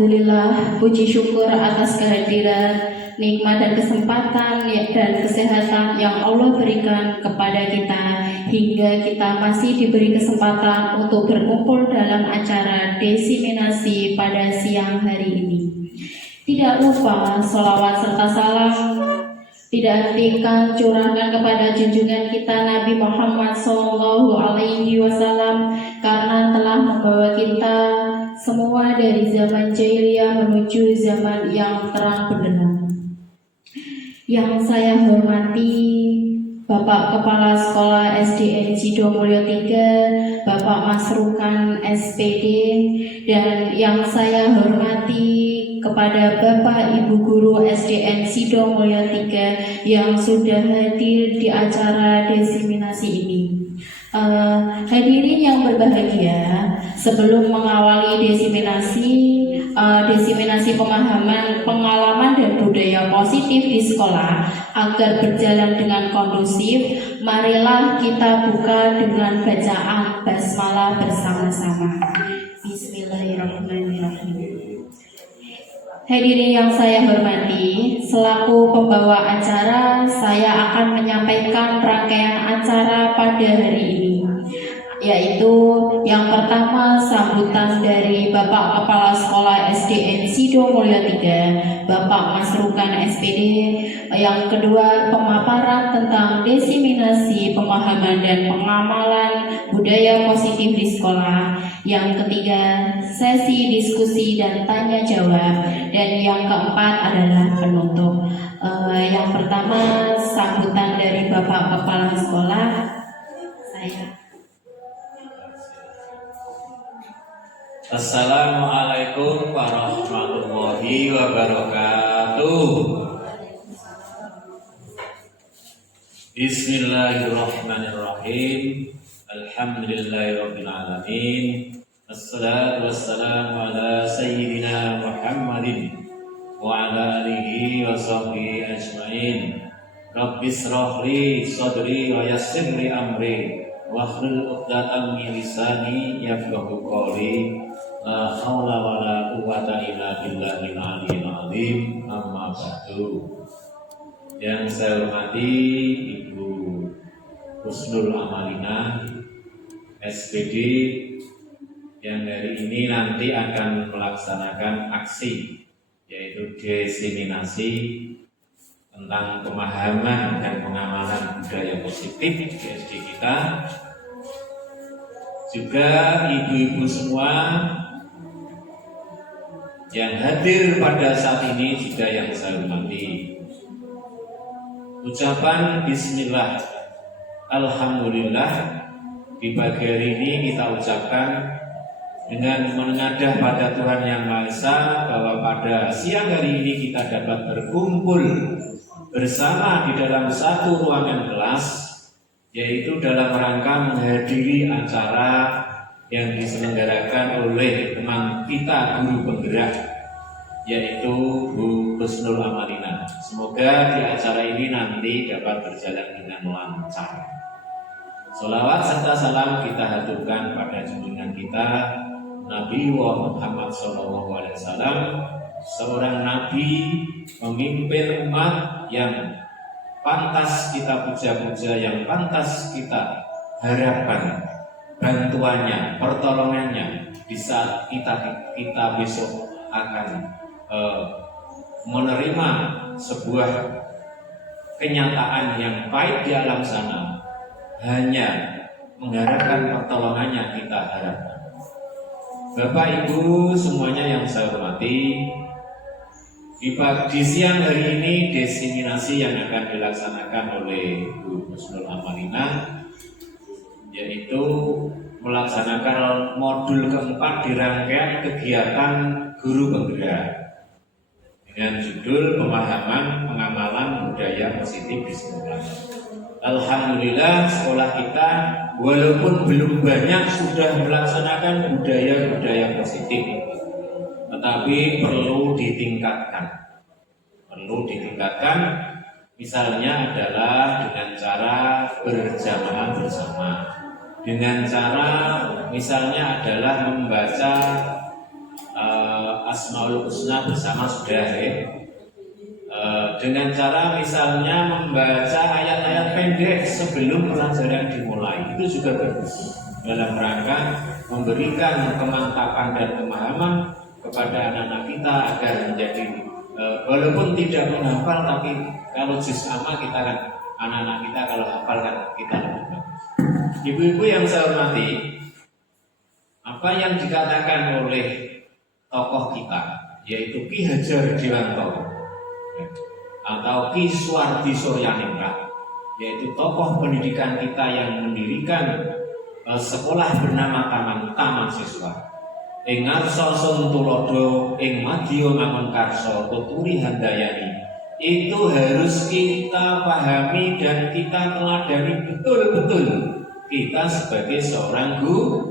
Alhamdulillah, puji syukur atas kehadiran, nikmat dan kesempatan dan kesehatan yang Allah berikan kepada kita hingga kita masih diberi kesempatan untuk berkumpul dalam acara desiminasi pada siang hari ini. Tidak lupa sholawat serta salam tidak hentikan curahkan kepada junjungan kita Nabi Muhammad SAW karena telah membawa kita semua dari zaman jahiliyah menuju zaman yang terang benderang. Yang saya hormati Bapak Kepala Sekolah SDN Sidomulyo 3, Bapak Masrukan SPD, dan yang saya hormati kepada Bapak Ibu Guru SDN Sidomulyo 3 yang sudah hadir di acara desiminasi ini. Hadirin yang berbahagia, sebelum mengawali desiminasi pemahaman, pengalaman dan budaya positif di sekolah agar berjalan dengan kondusif, marilah kita buka dengan bacaan basmalah bersama-sama. Bismillahirrahmanirrahim. Hadirin yang saya hormati, selaku pembawa acara, saya akan menyampaikan rangkaian acara pada hari ini, yaitu yang pertama sambutan dari Bapak Kepala Sekolah SDN Sidomulyo 3, Bapak Masrukan SPD, yang kedua pemaparan tentang desiminasi pemahaman dan pengamalan budaya positif di sekolah, yang ketiga sesi diskusi dan tanya jawab, dan yang keempat adalah penutup. Yang pertama sambutan dari Bapak Kepala Sekolah. Assalamualaikum warahmatullahi wabarakatuh. Bismillahirrahmanirrahim. Alhamdulillahirabbil alamin. Assalatu wassalamu ala sayyidina Muhammadin wa ala alihi wa sahbihi ajmain. Rabbis shrah li sadri wa yassir li amri wahlul 'uqdatam min lisani yafqahu qawli. La haula wala quwwata illa billahil aliyyil azim. Amma ba'du. Yang saya hormati Ibu Husnul Amalina SPD yang hari ini nanti akan melaksanakan aksi, yaitu desiminasi tentang pemahaman dan pengamalan budaya positif di SD kita. Juga ibu-ibu semua yang hadir pada saat ini juga yang saya hormati. Ucapan Bismillah, Alhamdulillah di pagi hari ini kita ucapkan dengan menengadah pada Tuhan Yang Maha Esa bahwa pada siang hari ini kita dapat berkumpul bersama di dalam satu ruangan kelas, yaitu dalam rangka menghadiri acara yang diselenggarakan oleh teman kita guru penggerak, yaitu Bu Husnul Amalina. Semoga di acara ini nanti dapat berjalan dengan lancar. Sholawat serta salam kita haturkan pada junjungan kita Nabi Muhammad SAW, seorang nabi memimpin umat yang pantas kita puja-puja, yang pantas kita harapkan bantuannya, pertolongannya di saat kita besok akan menerima sebuah kenyataan yang pahit di alam sana. Hanya mengharapkan pertolongannya kita harapkan. Bapak Ibu semuanya yang saya hormati, di siang hari ini desiminasi yang akan dilaksanakan oleh Bu Husnul Amalina, yaitu melaksanakan modul keempat di rangkaian kegiatan guru penggerak dengan judul pemahaman pengamalan budaya positif di sekolah. Alhamdulillah sekolah kita walaupun belum banyak sudah melaksanakan budaya-budaya positif, tetapi perlu ditingkatkan. Misalnya adalah dengan cara berjamaah bersama, dengan cara misalnya adalah membaca Asmaul Husna bersama sudah ya. Dengan cara misalnya membaca ayat-ayat pendek sebelum pelajaran dimulai, itu juga bagus dalam rangka memberikan kemantapan dan pemahaman kepada anak-anak kita agar menjadi walaupun tidak menghafal, tapi kalau juz amma kita kan, anak-anak kita kalau hafal kan kita lebih bagus. Ibu-ibu yang saya hormati, apa yang dikatakan oleh tokoh kita yaitu Ki Hajar Dewantara atau Ki Suwardi Suryaningrat, yaitu tokoh pendidikan kita yang mendirikan sekolah bernama Taman Siswa ing ngarsa Tulodo ing Madya Mangunkarsa tuturi Handayani. Itu harus kita pahami dan kita teladani betul-betul, kita sebagai seorang guru.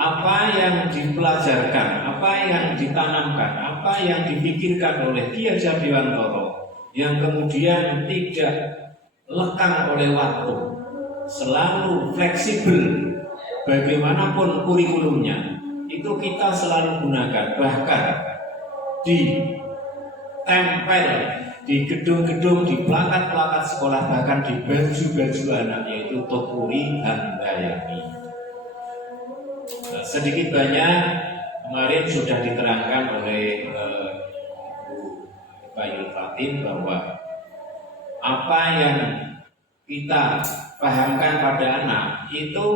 Apa yang dipelajarkan, apa yang ditanamkan, apa yang dipikirkan oleh Ki Hajar Dewantara yang kemudian tidak lekang oleh waktu, selalu fleksibel bagaimanapun kurikulumnya, itu kita selalu gunakan. Bahkan ditempel di gedung-gedung, di plakat-plakat sekolah, bahkan di baju-baju anak, yaitu tuturi Handayani. Sedikit banyak kemarin sudah diterangkan oleh Pak Yulfatin bahwa apa yang kita pahamkan pada anak itu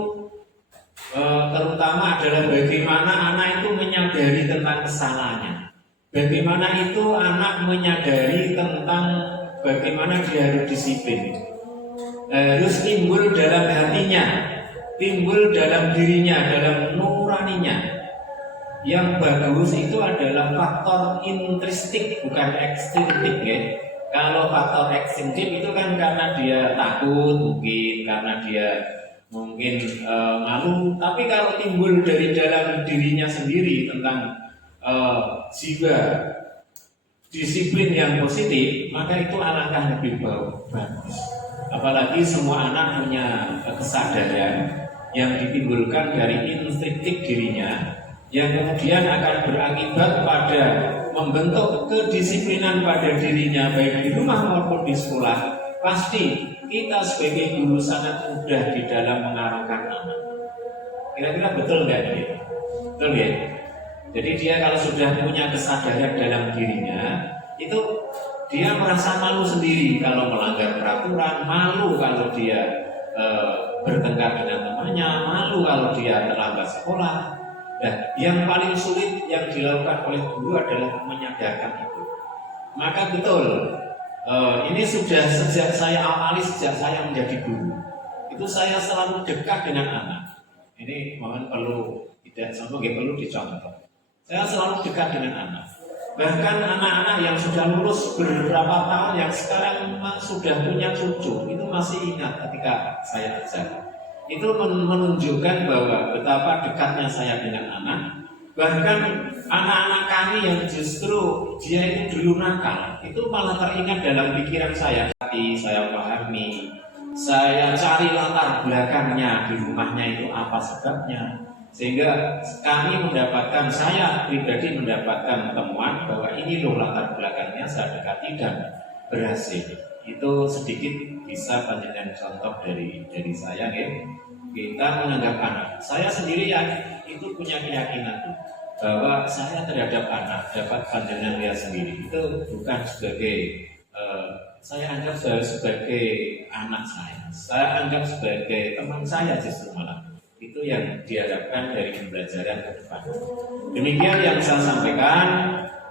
terutama adalah bagaimana anak itu menyadari tentang kesalahannya, bagaimana itu anak menyadari tentang bagaimana dia harus disiplin, harus timbul dalam hatinya, timbul dalam dirinya, dalam nuraninya. Yang bagus itu adalah faktor intristik, bukan ekstrintik ya. Kalau faktor ekstrintik itu kan karena dia takut, mungkin karena dia malu. Tapi kalau timbul dari dalam dirinya sendiri tentang jiwa disiplin yang positif, maka itu alangkah lebih bagus. Apalagi semua anak punya kesadaran yang ditimbulkan dari instinktif dirinya, yang kemudian akan berakibat pada membentuk kedisiplinan pada dirinya, baik di rumah maupun di sekolah. Pasti kita sebagai guru sangat mudah di dalam mengarahkan anak. Kira-kira betul nggak ini? Betul ya? Jadi dia kalau sudah punya kesadaran dalam dirinya, itu dia merasa malu sendiri kalau melanggar peraturan, malu kalau dia bertengkar dengan temannya, malu kalau dia terlambat sekolah. Nah, yang paling sulit yang dilakukan oleh guru adalah menyadarkan itu. Maka betul, ini sudah sejak saya awali, sejak saya menjadi guru, itu saya selalu dekat dengan anak. Ini mohon perlu tidak sampai perlu dicontoh. Saya selalu dekat dengan anak. Bahkan anak-anak yang sudah lulus beberapa tahun, yang sekarang sudah punya cucu, itu masih ingat ketika saya ajar. Itu menunjukkan bahwa betapa dekatnya saya dengan anak. Bahkan anak-anak kami yang justru dia itu dulu nakal, itu malah teringat dalam pikiran saya. Saya pahami, saya cari latar belakangnya di rumahnya itu apa sebabnya, sehingga kami mendapatkan, saya pribadi mendapatkan temuan bahwa ini loh latar belakangnya, saya dekati dan berhasil. Itu sedikit bisa panjenengan contoh dari saya ya. Kita menganggap anak. Saya sendiri itu punya keyakinan bahwa saya terhadap anak dapat pandangan lihat sendiri. Itu bukan sebagai saya anggap sebagai anak saya. Saya anggap sebagai teman saya justru malah. Itu yang diharapkan dari pembelajaran ke depan. Demikian yang saya sampaikan.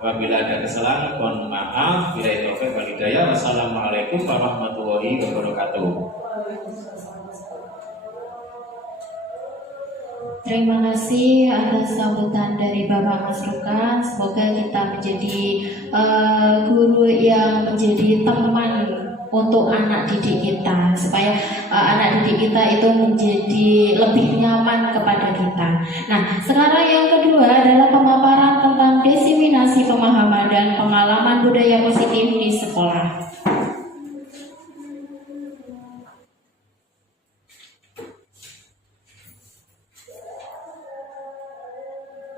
Apabila ada kesalahan, mohon maaf. Bila itu walhidayah. Wassalamualaikum warahmatullahi wabarakatuh. Terima kasih atas sambutan dari Bapak Mas Rukan. Semoga kita menjadi guru yang menjadi teman untuk anak didik kita, supaya anak didik kita itu menjadi lebih nyaman kepada kita. Nah, sekarang yang kedua adalah pemaparan tentang diseminasi pemahaman dan pengalaman budaya positif di sekolah.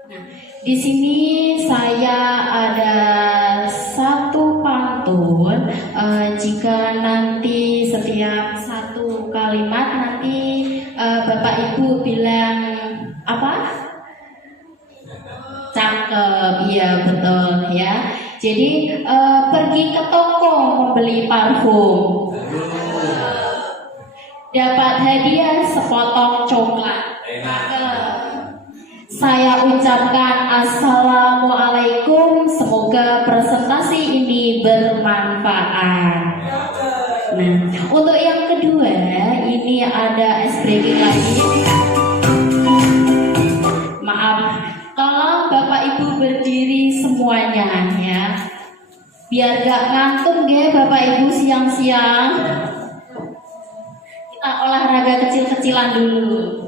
Nah, di sini saya ada satu pantun. Jika nanti setiap satu kalimat nanti Bapak Ibu bilang apa? Cakep, iya betul ya. Jadi pergi ke toko membeli parfum, dapat hadiah sepotong coklat. Saya ucapkan assalamualaikum, semoga presentasi ini bermanfaat. Nah, untuk yang kedua ini ada ice breaking lagi. Maaf, tolong Bapak Ibu berdiri semuanya ya, biar gak ngantuk ya Bapak Ibu siang-siang. Kita olahraga kecil-kecilan dulu.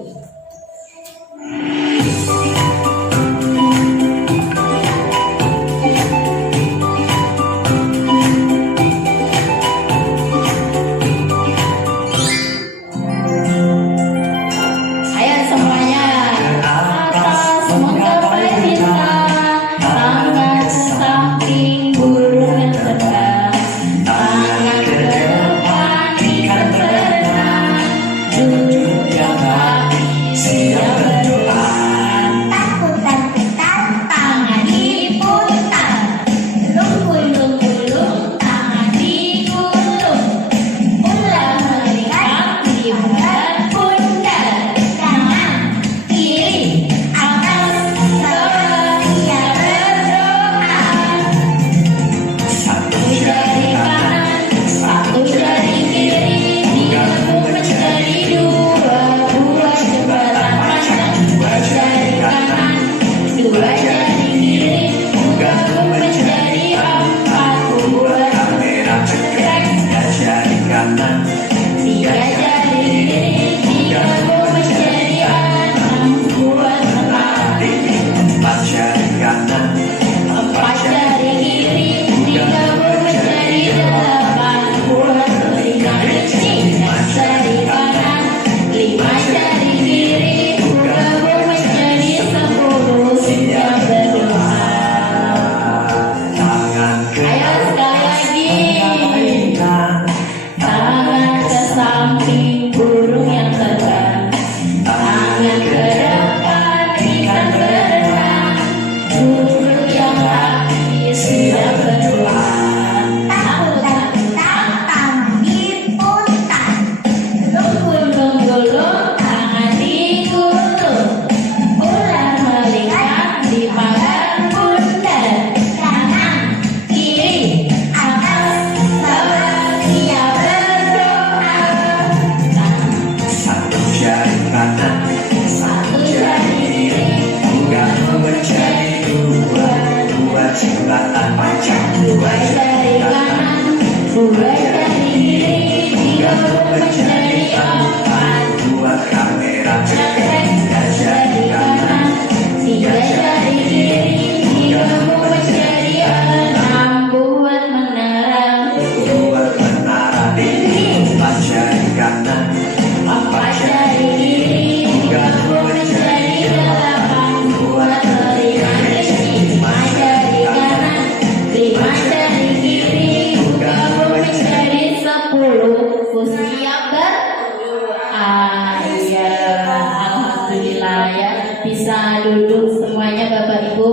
Bisa duduk semuanya Bapak Ibu.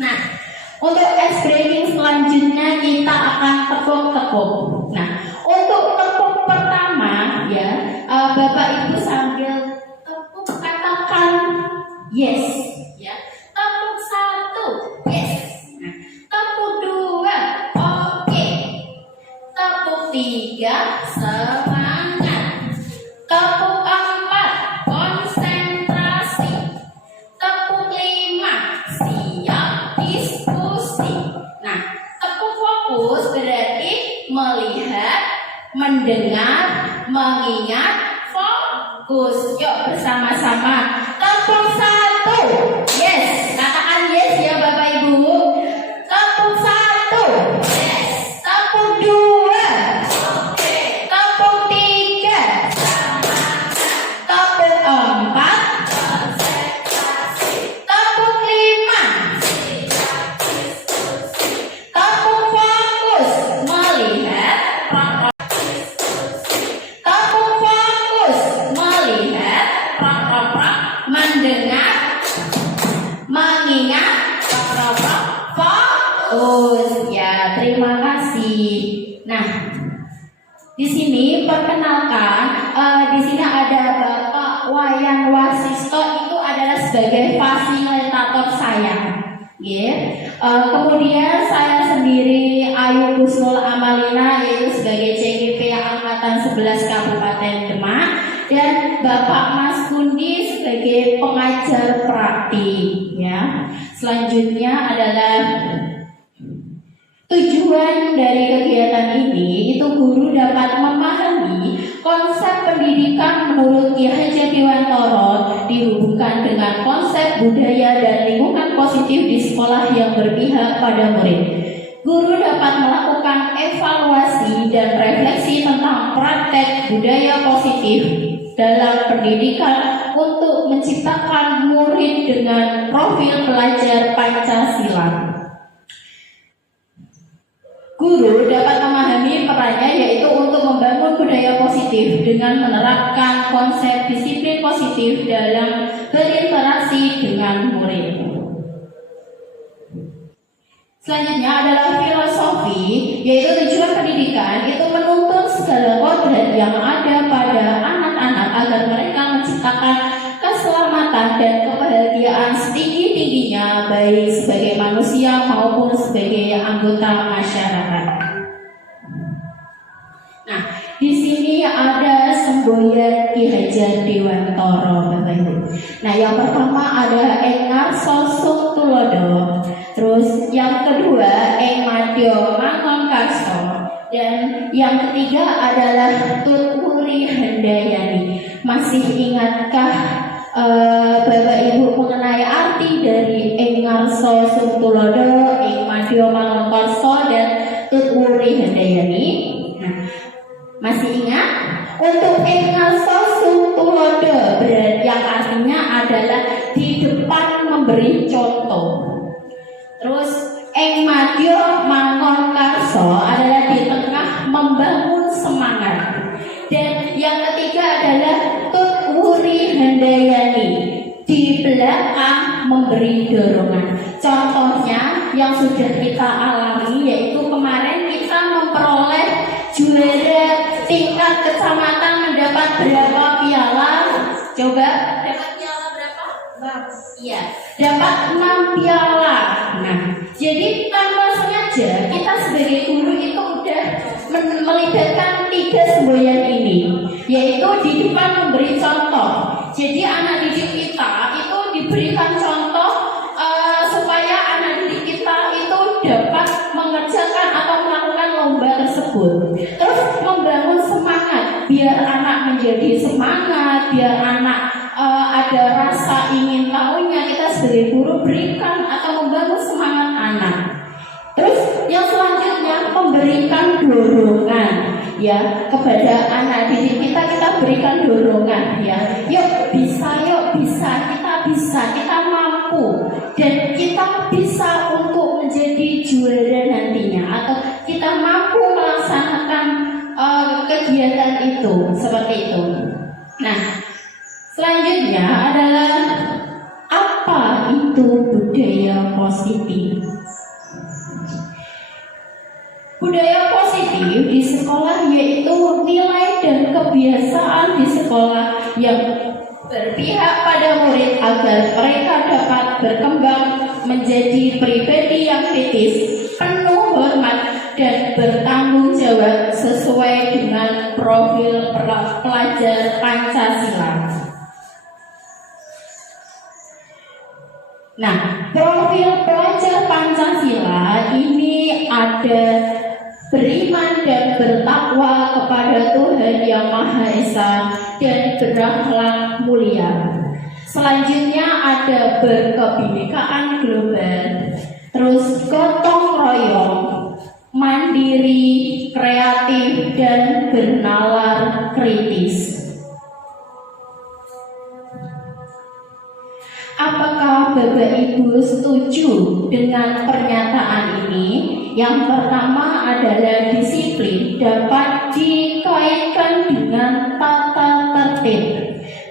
Nah, untuk ice breaking selanjutnya kita akan tepuk-tepuk. Nah, untuk tepuk pertama ya, Bapak Ibu sambil tepuk katakan yes ya. Tepuk satu, yes. Nah, tepuk dua, oke. Tepuk tiga, semangat. Tepuk empat, konsentrasi. Tepuk lima, siap diskusi. Nah, tepuk fokus berarti melihat, mendengar, mengingat, fokus. Yuk bersama-sama. Tepuk satu, yes. Katakan yes ya Bapak Ibu. Tepuk satu, yes. Tepuk dua, oke. Tepuk tiga, semangat. Tepuk empat, konsentrasi. Tepuk sebagai fasilitator saya. Kemudian saya sendiri Ayu Husnul Amalina yaitu sebagai CGP Angkatan 11 Kabupaten Demak, dan Bapak Mas Kundi sebagai pengajar praktik ya. Selanjutnya adalah tujuan dari kegiatan ini itu guru dapat memahami konsep pendidikan menurut Ki Hajar Dewantara dihubungkan dengan konsep budaya dan lingkungan positif di sekolah yang berpihak pada murid. Guru dapat melakukan evaluasi dan refleksi tentang praktek budaya positif dalam pendidikan untuk menciptakan murid dengan profil pelajar Pancasila. Guru dapat memahami perannya yaitu untuk membangun budaya positif dengan menerapkan konsep disiplin positif dalam berinteraksi dengan murid. Selanjutnya adalah filosofi, yaitu tujuan pendidikan itu menuntun segala kodrat yang ada pada anak-anak agar mereka menciptakan keselamatan dan kebahagiaan setinggi-tingginya baik sebagai manusia maupun sebagai anggota masyarakat. Nah, di sini ada semboyan Ki Hajar Dewantara, Bapak Ibu. Nah, yang pertama ada Ing Ngarsa Sung Tulodo, terus yang kedua Ing Madya Mangunkarso, dan yang ketiga adalah Tut Wuri Handayani. Masih ingatkah Bapak Ibu mengenai arti dari Ing Ngarsa Sung Tulodo, Ing Madya Mangunkarso, dan Tut Wuri Handayani? Nah, masih ingat? Untuk Ing Ngarsa Sung Tulodo yang artinya adalah di depan memberi contoh. Terus Ing Madya Mangunkarso adalah di tengah membangun semangat. Dan yang ketiga adalah Tut Wuri Handayani, di belakang memberi dorongan. Contohnya yang sudah kita alami yaitu kemarin kita memperoleh juara tingkat kecamatan mendapat berapa piala? Coba dapat piala berapa? Iya, dapat 6 piala. Nah, jadi tanpa sengaja kita sebagai guru itu udah melibatkan 3 semboyan ini, yaitu di depan memberi contoh. Jadi anak didik kita itu diberikan contoh supaya anak didik kita itu dapat mengerjakan atau melakukan lomba tersebut. Terus membangun semangat biar anak menjadi semangat, biar anak ada rasa ingin tahunya. Kita sebagai guru berikan atau membangun semangat anak. Terus yang selanjutnya memberikan dorongan ya kepada anak didik kita berikan dorongan ya. Yuk bisa, kita mampu dan kita bisa untuk menjadi juara nantinya, atau kita mampu melaksanakan kegiatan itu seperti itu. Nah, selanjutnya adalah apa itu budaya positif? Budaya positif di sekolah yaitu nilai dan kebiasaan di sekolah yang berpihak pada murid agar mereka dapat berkembang menjadi pribadi yang kritis, penuh hormat dan bertanggung jawab sesuai dengan profil pelajar Pancasila. Nah, profil pelajar Pancasila ini ada beriman dan bertakwa kepada Tuhan Yang Maha Esa dan berakhlak mulia. Selanjutnya ada berkebinekaan global, terus gotong royong, mandiri, kreatif, dan bernalar kritis. Apakah Bapak Ibu setuju dengan pernyataan ini? Yang pertama adalah disiplin dapat dikaitkan dengan tata tertib.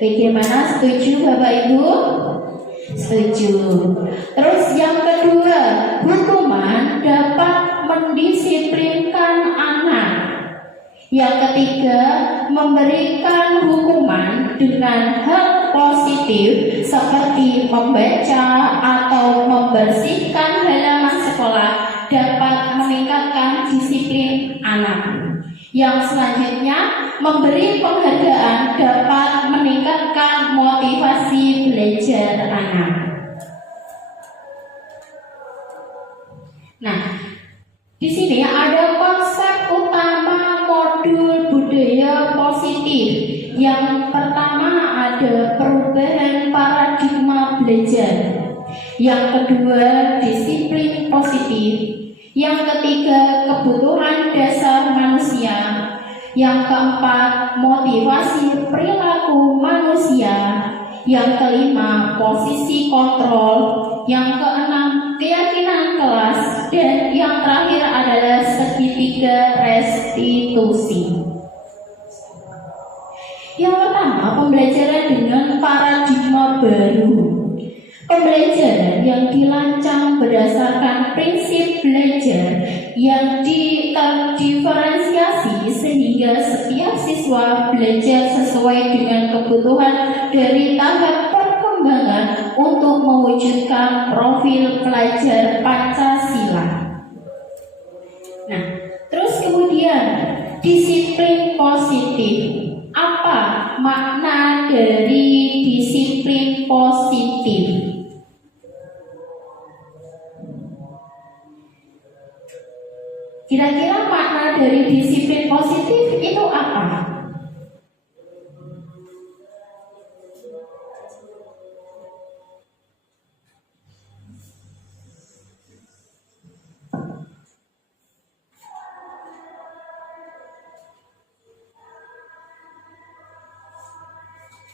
Bagaimana, setuju Bapak Ibu? Setuju. Terus yang kedua, hukuman dapat mendisiplinkan anak. Yang ketiga, memberikan hukuman dengan hal positif positif seperti membaca atau membersihkan halaman sekolah dapat meningkatkan disiplin anak. Yang selanjutnya, memberi penghargaan dapat meningkatkan motivasi belajar anak. Nah, di sini ada konsep utama modul budaya positif. Yang pertama ada perubahan paradigma belajar. Yang kedua, disiplin positif. Yang ketiga, kebutuhan dasar manusia. Yang keempat, motivasi perilaku manusia. Yang kelima, posisi kontrol. Yang keenam, keyakinan kelas. Dan yang terakhir adalah segitiga restitusi. Yang pertama, pembelajaran dengan paradigma baru. Pembelajaran yang dirancang berdasarkan prinsip belajar yang terdiferensiasi sehingga setiap siswa belajar sesuai dengan kebutuhan dari tahap perkembangan untuk mewujudkan profil pelajar Pancasila. Nah, terus kemudian disiplin positif. Apa makna dari disiplin positif? Kira-kira makna dari disiplin positif itu apa?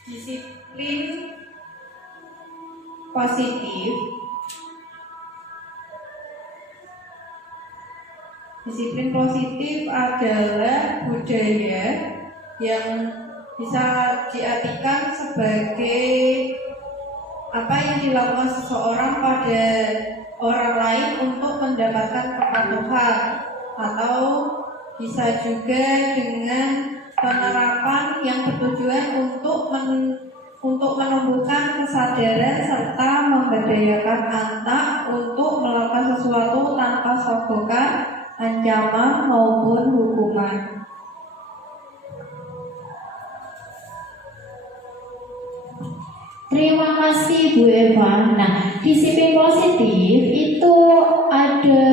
Disiplin positif. Disiplin positif adalah budaya yang bisa diartikan sebagai apa yang dilakukan seseorang pada orang lain untuk mendapatkan kepatuhan, atau bisa juga dengan penerapan yang bertujuan untuk menumbuhkan kesadaran serta memberdayakan anak untuk melakukan sesuatu tanpa sogokan, ancaman maupun hukuman. Terima kasih Bu Eva. Nah, disiplin positif itu ada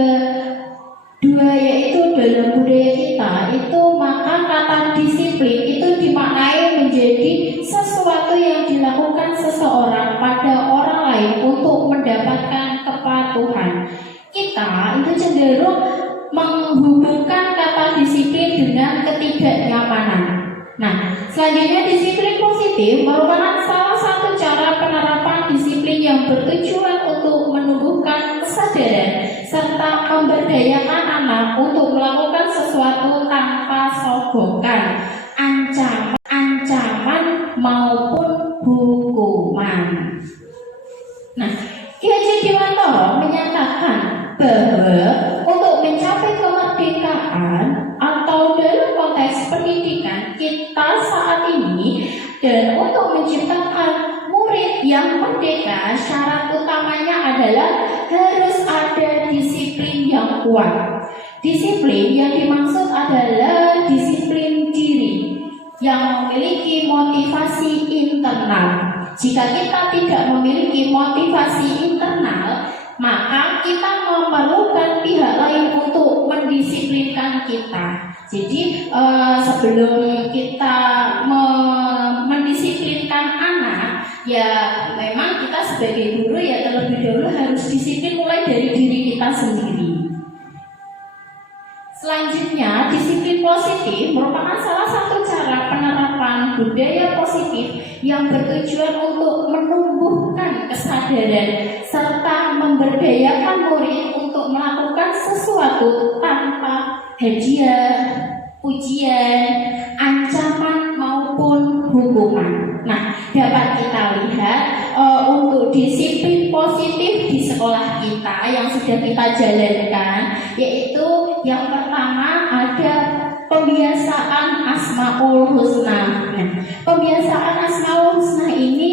dua, yaitu dalam budaya kita itu maka kata disiplin itu dimaknai menjadi sesuatu yang dilakukan seseorang pada orang lain untuk mendapatkan kepatuhan. Kita itu cenderung menghubungkan kata disiplin dengan ketidaknyamanan. Nah, selanjutnya disiplin positif merupakan salah satu cara penerapan disiplin yang bertujuan untuk menumbuhkan kesadaran serta memberdayakan anak untuk melakukan sesuatu tanpa sogokan, ancaman maupun hukuman. Nah, Ki Haji Dewantara menyatakan bahwa untuk mencapai kemerdekaan atau dalam konteks pendidikan kita saat ini dan untuk menciptakan murid yang merdeka, syarat utamanya adalah harus ada disiplin yang kuat. Disiplin yang dimaksud adalah disiplin diri yang memiliki motivasi internal. Jika kita tidak memiliki motivasi internal, maka kita memerlukan pihak lain untuk mendisiplinkan kita. Jadi sebelum kita mendisiplinkan anak, ya memang kita sebagai guru ya terlebih dahulu harus disiplin mulai dari diri kita sendiri. Selanjutnya, disiplin positif merupakan salah satu cara penerapan budaya positif yang bertujuan untuk menumbuhkan kesadaran serta memberdayakan murid untuk melakukan sesuatu tanpa hadiah, pujian, ancaman maupun hukuman. Nah, dapat kita lihat untuk disiplin positif di sekolah kita yang sudah kita jalankan, yaitu yang pertama ada pembiasaan Asmaul Husna. Nah, pembiasaan Asmaul Husna ini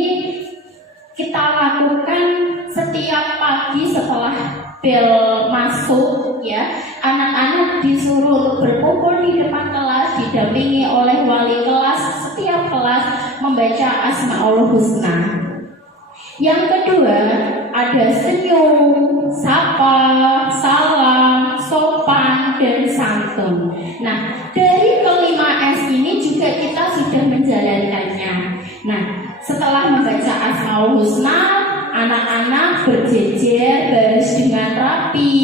kita lakukan setiap pagi setelah bel masuk ya, anak-anak disuruh untuk berkumpul di depan kelas didampingi oleh wali kelas, setiap kelas membaca Asmaul Husna. Yang kedua, ada senyum, sapa, salam, sopan, dan santun. Nah, dari kelima S ini juga kita sudah menjalankannya. Nah, setelah membaca Asmaul Husna, anak-anak berjejer baris dengan rapi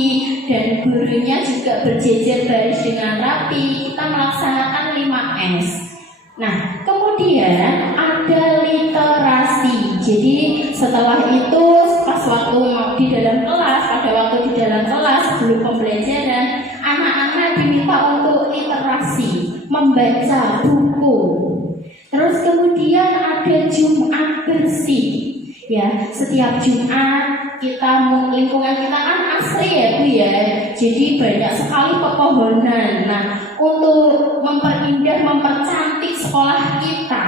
dan gurunya juga berjejer baris dengan rapi. Kita melaksanakan 5S. Nah, kemudian ada literasi. Jadi setelah itu pas waktu di dalam kelas, pada waktu di dalam kelas sebelum pembelajaran, anak-anak diminta untuk literasi, membaca buku. Terus kemudian ada Jumat bersih. Ya, setiap Jumat kita lingkungan kita kan asri ya Bu ya. Jadi banyak sekali pepohonan. Nah, untuk memperindah, mempercantik sekolah kita,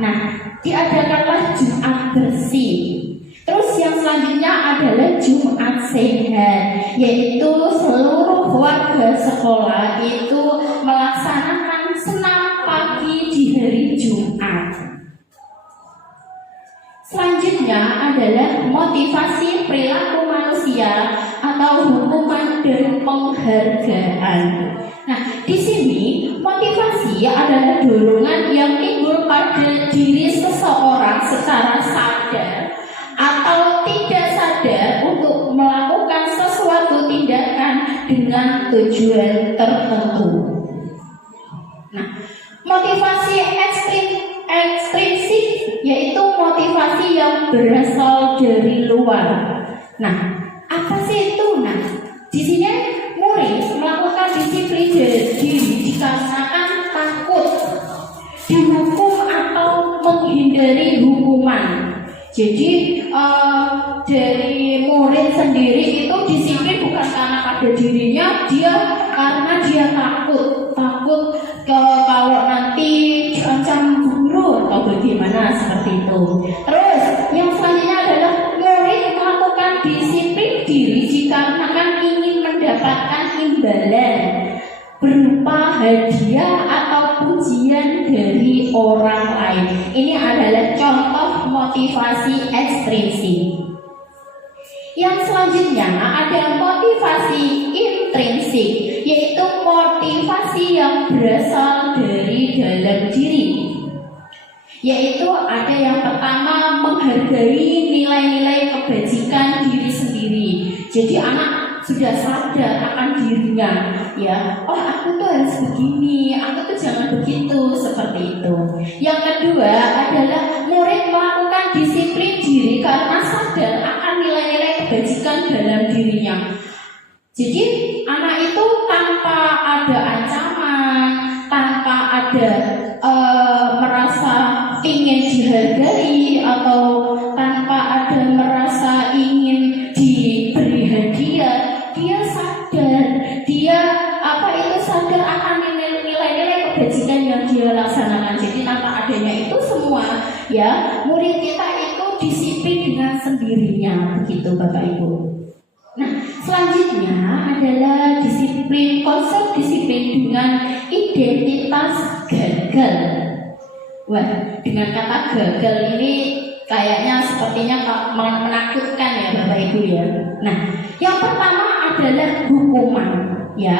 nah diadakanlah Jumat bersih. Terus yang selanjutnya adalah Jumat sehat, yaitu seluruh warga sekolah itu melaksanakan senam pagi di hari Jumat. Selanjutnya adalah motivasi perilaku manusia atau hukuman dan penghargaan. Nah, di sini motivasi adalah dorongan yang timbul pada diri seseorang secara sadar atau tidak sadar untuk melakukan sesuatu tindakan dengan tujuan tertentu. Nah, motivasi ekstrinsik yaitu motivasi yang berasal dari luar. Nah, apa sih itu? Nah, di sini murid melakukan disiplin diri dikarenakan takut dihukum atau menghindari hukuman. Jadi dari murid sendiri itu disiplin bukan karena pada dirinya, dia karena dia takut kalau nanti diancam guru atau bagaimana seperti itu. Terus yang selanjutnya adalah murid melakukan disiplin diri dikarenakan ingin mendapatkan imbalan berupa hadiah atau pujian dari orang lain. Ini adalah contoh motivasi ekstrinsik. Yang selanjutnya ada motivasi intrinsik, yaitu motivasi yang berasal dari dalam diri. Yaitu ada yang pertama menghargai nilai-nilai kebajikan diri sendiri. Jadi anak sudah sadar akan dirinya, ya, oh aku tuh harus begini, aku tuh jangan begitu, seperti itu. Yang kedua adalah murid melakukan disiplin diri karena sadar akan nilai-nilai kebajikan dalam dirinya. Jadi anak itu tanpa ada ancaman, tanpa ada merasa ingin dihargai atau tanpa ada merasa ingin diberi hadiah, dia sadar, dia sadar akan nilai-nilai kebajikan yang dia laksanakan. Jadi tanpa adanya itu semua, ya, murid kita itu disiplin dengan sendirinya, begitu Bapak Ibu. Nah, selanjutnya adalah konsep disiplin dengan identitas gagal. Wah, dengan kata gagal ini kayaknya sepertinya menakutkan ya Bapak Ibu ya. Nah, yang pertama adalah hukuman, ya.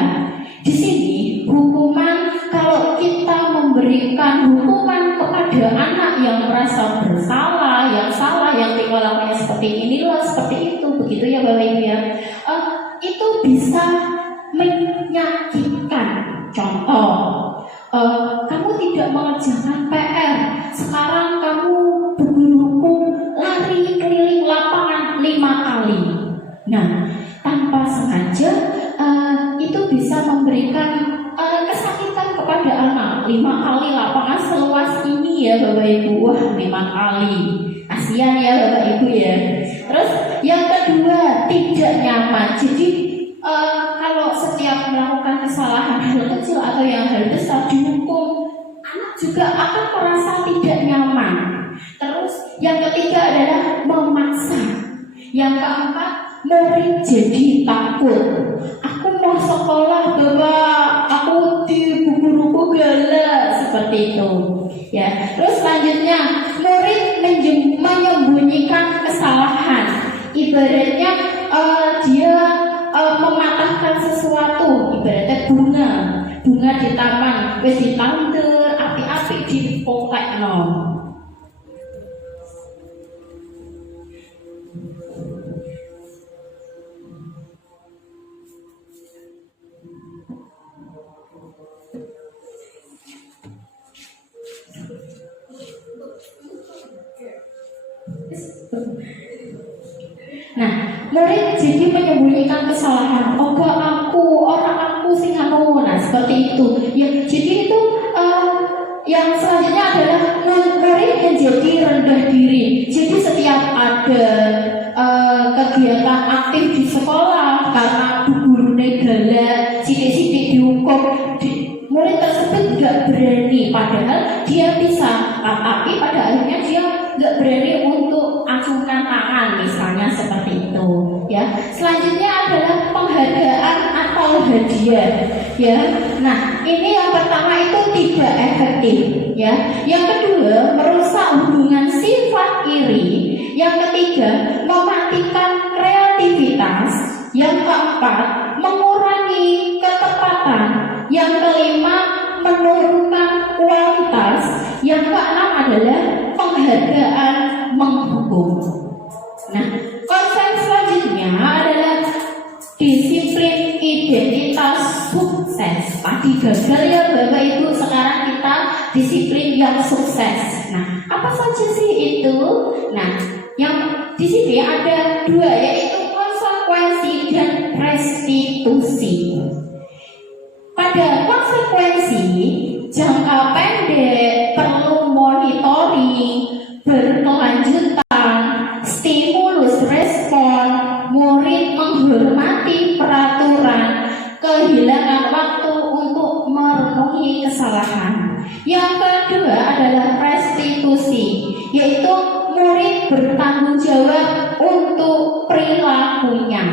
Di sini hukuman, kalau kita memberikan hukuman kepada anak yang merasa bersalah, yang salah, yang tinggal lakukannya seperti ini loh, seperti itu, begitu ya Bapak Ibu ya. Itu bisa menyakitkan. Contoh, kamu tidak mengerjakan PR, sekarang kamu berhukum lari keliling lapangan 5 kali. Nah, tanpa sengaja itu bisa memberikan kesakitan kepada anak. 5 kali lapangan seluas ini ya Bapak Ibu. Wah, 5 kali. Kasihan ya Bapak Ibu ya. Terus yang kedua, tidak nyaman. Jadi kalau setiap melakukan kesalahan hal kecil atau yang hal besar dihukum, anak juga akan merasa tidak nyaman. Terus Yang ketiga adalah memaksa. Yang keempat, murid jadi takut. Aku mau sekolah, Bapak, aku di guruku galak, seperti itu. Ya, terus selanjutnya murid menyembunyikan kesalahan. Ibaratnya dia mematahkan sesuatu, ibaratnya bunga di taman, wis ditandur, api-api dipokekno. Nah, murid jadi menyembunyikan kesalahan. Orang aku sing anu, nah seperti itu. Ya, jadi itu yang selanjutnya adalah murid menjadi rendah diri. Jadi setiap ada kegiatan aktif di sekolah karena gurunya galak, sidik-sidik dihukum, murid tersebut nggak berani. Padahal dia bisa, tapi pada akhirnya dia nggak berani untuk acungkan tangan, misalnya seperti itu. Ya, selanjutnya adalah penghargaan atau hadiah. Ya, nah ini yang pertama itu tidak efektif. Ya, yang kedua merusak hubungan sifat iri. Yang ketiga mematikan kreativitas. Yang keempat mengurangi ketepatan. Yang kelima menurunkan kualitas. Yang keenam adalah penghargaan menghukum. Nah, konsep selanjutnya adalah disiplin identitas sukses. Tadi gagal ya Bapak Ibu, sekarang kita disiplin yang sukses. Nah, apa saja sih itu? Nah, yang di sini ada dua, yaitu konsekuensi dan restitusi. Pada konsekuensi jangka pendek perlu monitoring berkelanjutan, stimulus respon, murid menghormati peraturan, kehilangan waktu untuk merenungi kesalahan. Yang kedua adalah restitusi, yaitu murid bertanggung jawab untuk perilakunya.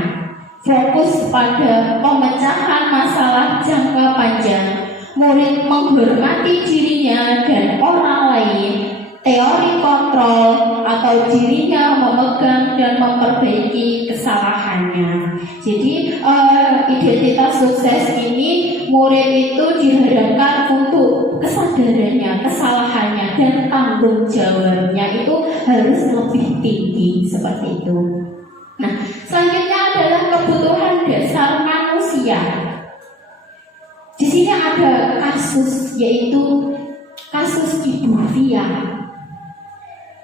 Fokus pada pemecahan masalah jangka panjang, murid menghormati dirinya dan orang lain. Teori kontrol atau dirinya memegang dan memperbaiki kesalahannya. Jadi identitas sukses ini murid itu diharapkan untuk kesadarannya, kesalahannya dan tanggung jawabnya itu harus lebih tinggi seperti itu. Nah, selanjutnya adalah kebutuhan dasar manusia. Di sini ada kasus, yaitu kasus Ibu Via.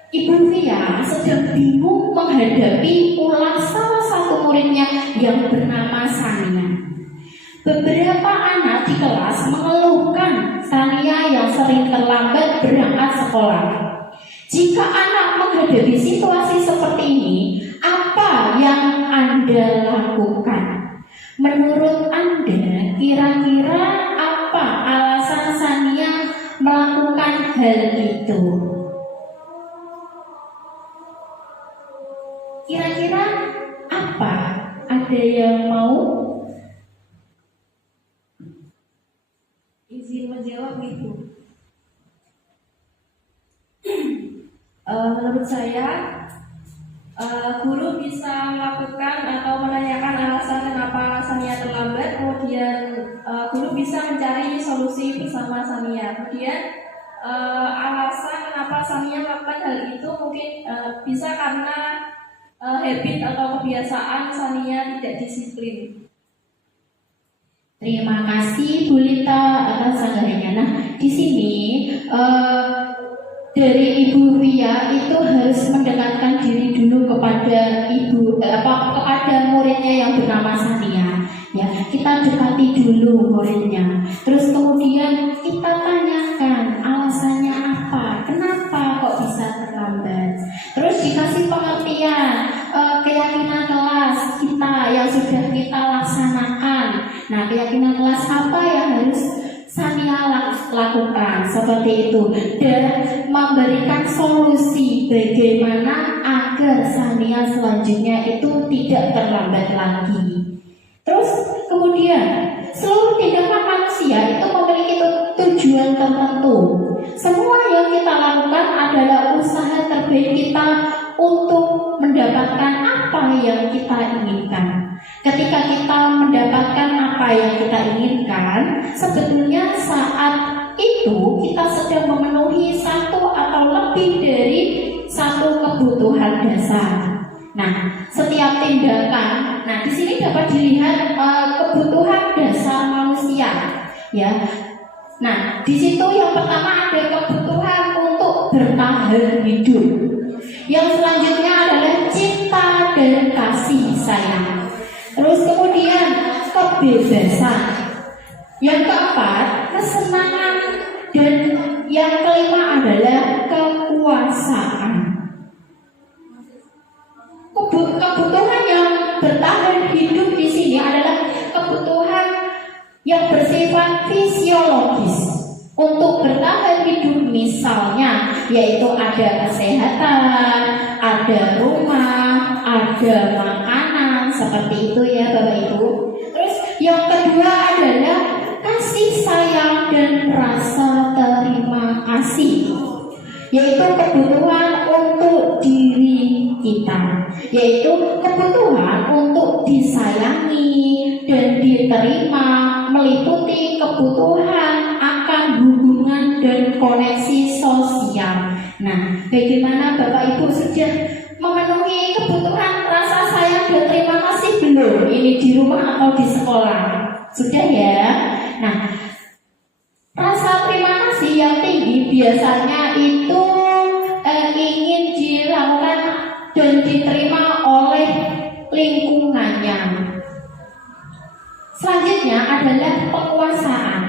Ibu Via sedang bingung menghadapi ulah salah satu muridnya yang bernama Sania. Beberapa anak di kelas mengeluhkan Sania yang sering terlambat berangkat sekolah. Jika anak menghadapi situasi seperti ini, apa yang Anda lakukan? Menurut Anda, kira-kira apa alasan Sania melakukan hal itu? Kira-kira apa? Ada yang mau Izin menjawab Ibu. menurut saya Guru bisa melakukan atau menanyakan alasan kenapa Sania terlambat, kemudian guru bisa mencari solusi bersama Sania. Kemudian alasan kenapa Sania melakukan hal itu mungkin bisa karena habit atau kebiasaan Sania tidak disiplin. Terima kasih Bu Lita atas sanggahannya. Nah, di sini dari Ibu Via itu harus mendekatkan diri dulu kepada kepada muridnya yang bernama Sania. Ya, kita dekati dulu muridnya. Terus kemudian kita tanyakan alasannya apa, kenapa kok bisa terlambat. Terus dikasih pengertian keyakinan kelas kita yang sudah kita laksanakan. Nah, keyakinan kelas apa yang harus Sania lakukan seperti itu dan memberikan solusi bagaimana agar Sania selanjutnya itu tidak terlambat lagi. Terus kemudian seluruh tindakan manusia itu memiliki tujuan tertentu. Semua yang kita lakukan adalah usaha terbaik kita untuk mendapatkan apa yang kita inginkan. Ketika kita mendapatkan apa yang kita inginkan, sebetulnya saat itu kita sedang memenuhi satu atau lebih dari satu kebutuhan dasar. Nah, setiap tindakan, nah di sini dapat dilihat kebutuhan dasar manusia, ya. Nah, di situ yang pertama ada kebutuhan untuk bertahan hidup. Yang selanjutnya adalah cinta dan kasih sayang. Terus kemudian kebebasan. Yang keempat, kesenangan. Dan yang kelima adalah kekuasaan. Kebutuhan yang bertahan hidup di sini adalah kebutuhan yang bersifat fisiologis. Untuk bertahan hidup misalnya yaitu ada kesehatan, ada rumah, ada makanan, seperti itu ya Bapak Ibu. Terus yang kedua adalah kasih sayang dan rasa terima kasih, yaitu kebutuhan untuk diri kita, yaitu kebutuhan untuk disayangi dan diterima, meliputi kebutuhan akan hubungan dan koneksi sosial. Nah, bagaimana Bapak Ibu sudah memenuhi kebutuhan rasa sayang dan terima kasih belum? Ini di rumah atau di sekolah? Sudah ya? Nah, rasa terima kasih yang tinggi biasanya itu ingin dilakukan dan diterima oleh lingkungannya. Selanjutnya adalah penguasaan.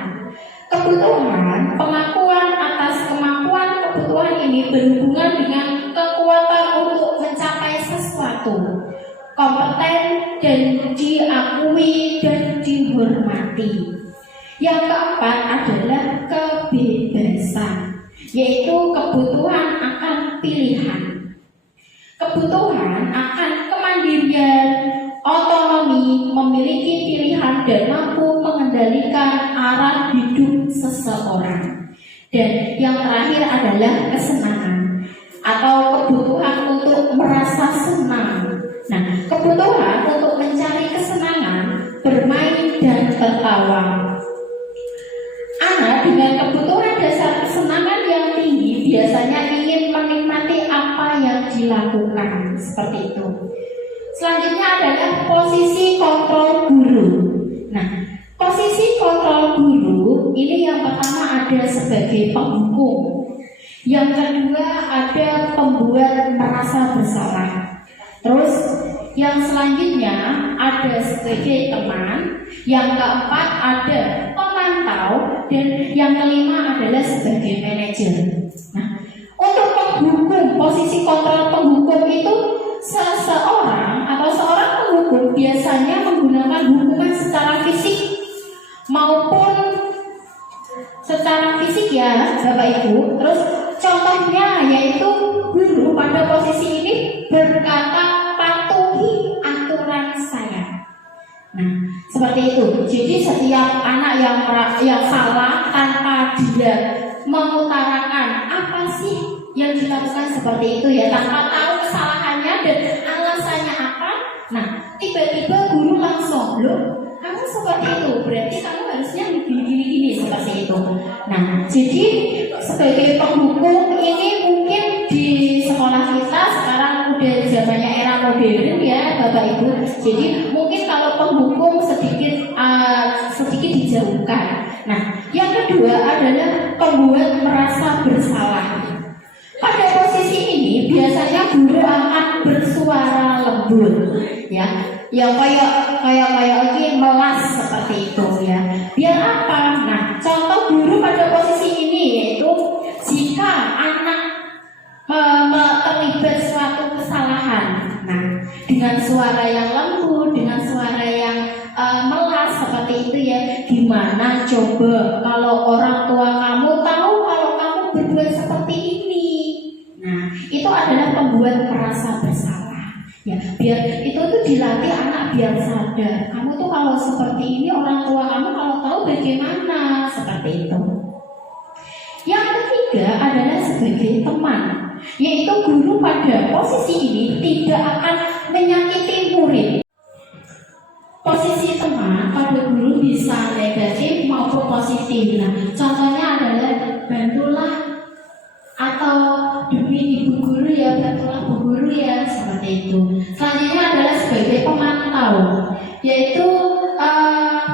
Kebutuhan, pengakuan atas kemampuan kebutuhan ini berhubungan dengan kekuatan untuk mencapai sesuatu, kompeten dan diakui dan dihormati. Yang keempat adalah kebebasan, yaitu kebutuhan akan pilihan, kebutuhan akan kemandirian, otonomi, memiliki pilihan dan mampu mengendalikan arah hidup seseorang. Dan yang terakhir adalah kesenangan atau kebutuhan untuk merasa senang. Nah, kebutuhan untuk mencari kesenangan, bermain dan tertawa. Anak dengan kebutuhan dasar kesenangan yang tinggi biasanya ingin menikmati apa yang dilakukan, seperti itu. Selanjutnya adalah posisi kontrol guru. Nah, posisi kontrol guru ini yang pertama ada sebagai penghukum, yang kedua ada pembuat merasa bersalah. Terus yang selanjutnya ada sebagai teman, yang keempat ada pemantau, dan yang kelima adalah sebagai manajer. Nah, untuk penghukum, posisi kontrol penghukum itu seseorang atau seorang penghukum biasanya menggunakan hukuman secara fisik maupun secara fisik ya Bapak Ibu. Terus contohnya yaitu guru pada posisi ini berkata patuhi aturan saya. Nah, seperti itu. Jadi setiap anak yang salah tanpa dia mengutarakan apa sih yang dilakukan seperti itu ya, tanpa tahu kesalahannya dan alasannya apa. Nah, tiba-tiba guru langsung, loh, kamu seperti itu, berarti kamu harusnya gini-gini seperti itu. Nah, jadi sebagai penghukum ini mungkin di sekolah kita sekarang udah zamannya era modern ya Bapak Ibu. Jadi mungkin kalau penghukum sedikit dijauhkan. Nah, yang kedua adalah pembuat merasa bersalah. Pada posisi ini biasanya guru akan bersuara lembut, ya, yang kayak melas seperti itu ya. Biar apa? Nah, contoh guru pada posisi ini yaitu jika anak terlibat suatu kesalahan, nah dengan suara yang lembut, dengan suara yang melas seperti itu ya, Gimana coba kalau orang tua kamu tahu kalau kamu berbuat seperti ini? Nah, itu adalah membuat merasa bersalah. Ya, biar itu tuh dilatih anak biar sadar. Kamu tuh kalau seperti ini orang tua kamu kalau tahu bagaimana? Seperti itu. Yang ketiga adalah sebagai teman, yaitu guru pada posisi ini tidak akan menyakiti murid. Posisi teman pada guru bisa negatif maupun positif. Nah, contohnya adalah bantulah atau demi ibu guru ya, bantulah bu guru ya, seperti itu. Selanjutnya adalah sebagai pemantau, yaitu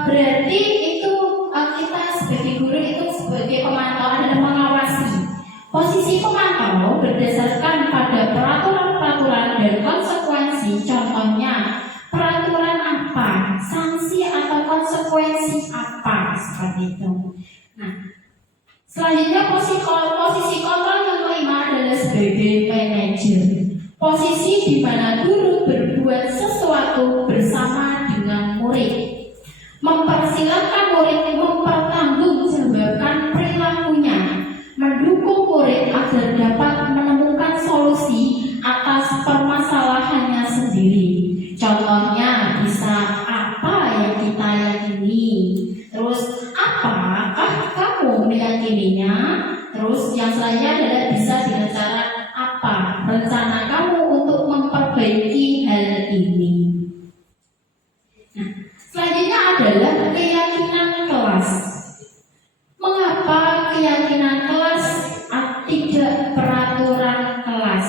berarti itu kita sebagai guru itu sebagai pemantau adalah mengawasi. Posisi pemantau berdasarkan pada peraturan-peraturan dan konsekuensi. Contohnya peraturan apa, sanksi atau konsekuensi apa, seperti itu. Nah, selanjutnya posisi kontrol yang kelima adalah sebagai manajer. Posisi di mana guru berbuat sesuatu bersama dengan murid, mempersilahkan murid mempertanggungjawabkan perilakunya, mendukung murid agar dapat menemukan solusi atas permasalahannya sendiri. Contohnya bisa apa yang kita yakini, terus apakah kamu meyakininya, terus yang selanjutnya adalah bisa dengan cara apa rencana kamu untuk memperbaiki hal ini. Nah, selanjutnya adalah keyakinan kelas. Mengapa keyakinan kelas tidak peraturan kelas?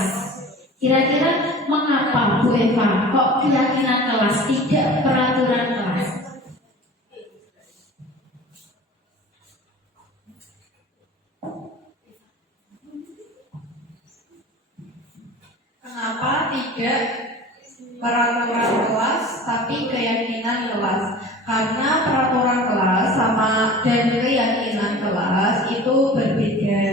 Kira-kira mengapa Bu Eva kok keyakinan kelas tidak peraturan kelas? Kenapa tidak peraturan kelas tapi keyakinan kelas? Karena peraturan kelas sama dan keyakinan kelas itu berbeda.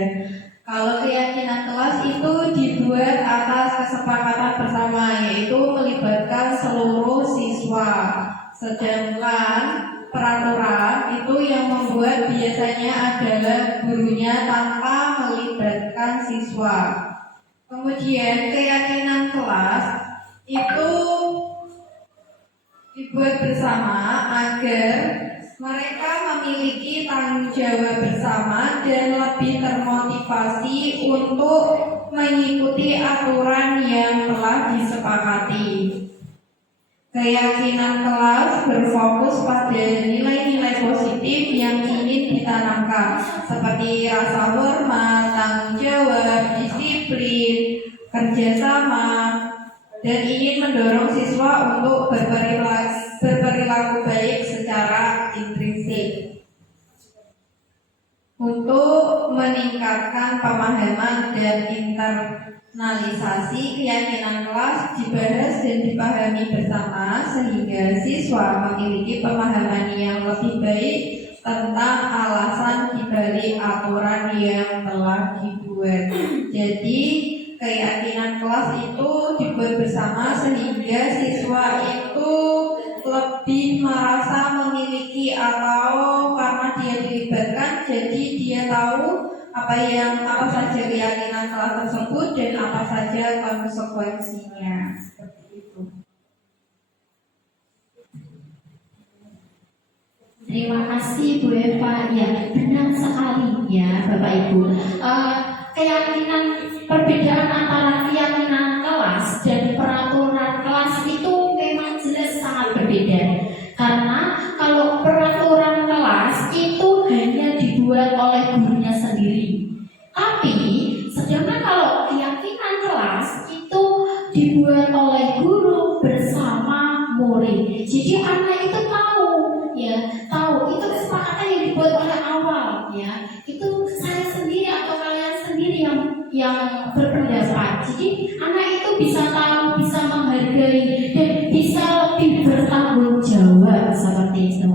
Kalau keyakinan kelas itu dibuat atas kesepakatan bersama, yaitu melibatkan seluruh siswa. Sedangkan peraturan itu yang membuat biasanya adalah gurunya tanpa melibatkan siswa. Kemudian keyakinan kelas itu dibuat bersama agar mereka memiliki tanggung jawab bersama dan lebih termotivasi untuk mengikuti aturan yang telah disepakati. Keyakinan kelas berfokus pada nilai-nilai positif yang ingin ditanamkan, seperti rasa hormat, tanggung jawab, disiplin, kerjasama, dan ingin mendorong siswa untuk berperilaku baik secara intrinsik. Untuk meningkatkan pemahaman dan internalisasi, keyakinan kelas dibahas dan dipahami bersama sehingga siswa memiliki pemahaman yang lebih baik tentang alasan dibalik aturan yang telah dibuat. Jadi keyakinan kelas itu dibuat bersama sehingga siswa itu lebih merasa memiliki, atau karena dia dilibatkan jadi dia tahu apa saja keyakinan kelas tersebut dan apa saja konsekuensinya. Seperti itu. Terima kasih Bu Eva. Ya, benar sekali ya Bapak Ibu. Keyakinan perbedaan antara keyakinan kelas dan peraturan kelas itu memang jelas sangat berbeda. Karena kalau peraturan kelas itu hanya dibuat oleh gurunya sendiri. Tapi sedangkan kalau keyakinan kelas itu dibuat oleh guru bersama murid. Jadi anak itu tahu itu kesepakatan yang dibuat oleh awal ya. Itu saya sendiri atau kalian sendiri yang berpendapat. Jadi anak itu bisa tahu, bisa menghargai dan bisa lebih bertanggung jawab seperti itu.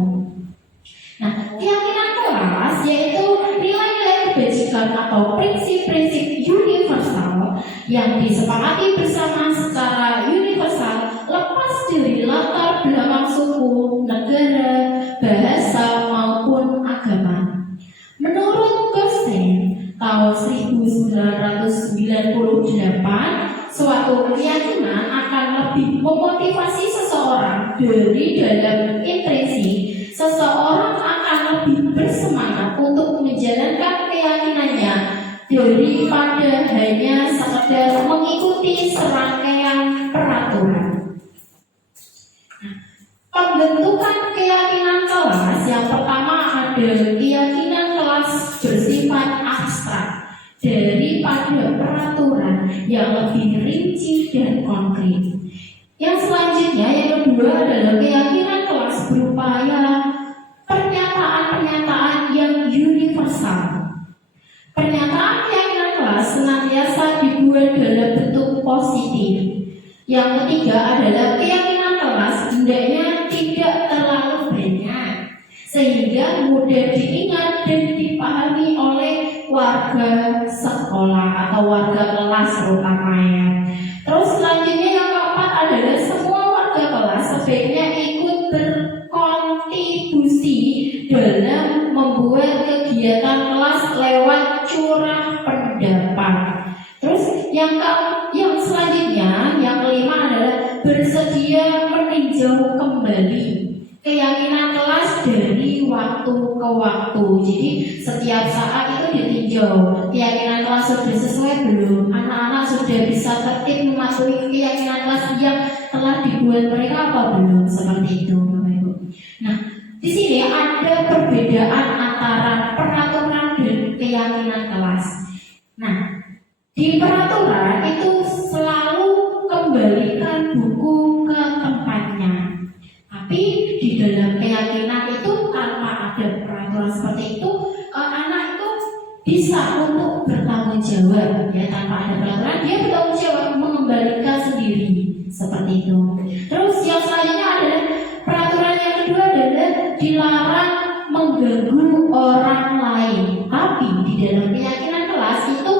Nah, keyakinan kelas yaitu nilai-nilai kebajikan atau prinsip-prinsip universal yang disepakati bersama secara universal lepas dari latar belakang suku, negara, bahasa maupun keyakinan akan lebih memotivasi seseorang dari dalam intrinsik. Seseorang akan lebih bersemangat untuk menjalankan keyakinannya daripada hanya sekedar mengikuti serangkaian peraturan. Pembentukan keyakinan kelas yang pertama ada keyakinan kelas bersifat abstrak daripada peraturan yang lebih rinci dan konkret. Yang selanjutnya, yang kedua adalah keyakinan kelas berupaya pernyataan-pernyataan yang universal. Pernyataan keyakinan kelas senantiasa dibuat dalam bentuk positif. Yang ketiga adalah keyakinan kelas hendaknya tidak terlalu banyak sehingga mudah diingat dan dipahami oleh warga sekolah atau warga kelas terutamanya. Terus selanjutnya yang keempat adalah semua warga kelas sebaiknya ikut berkontribusi dalam membuat kegiatan kelas lewat curah pendapat. Terus yang selanjutnya, yang kelima adalah bersedia meninjau kembali keyakinan kelas dari waktu ke waktu. Jadi setiap saat itu ditinjau keyakinan kelas sudah sesuai belum, anak-anak sudah bisa tertib mematuhi keyakinan kelas yang telah dibuat mereka apa belum, seperti itu Bapak Ibu. Nah, di sini ada perbedaan antara peraturan dan keyakinan kelas. Nah, di peraturan itu selalu kembalikan buku ke tempatnya. Tapi di dalam keyakinan itu tanpa ada peraturan seperti itu, anak itu bisa untuk bertanggung jawab ya, tanpa ada peraturan dia bertanggung jawab mengembalikan sendiri seperti itu. Terus yang selanjutnya adalah peraturan yang kedua adalah dilarang mengganggu orang lain. Tapi di dalam keyakinan kelas itu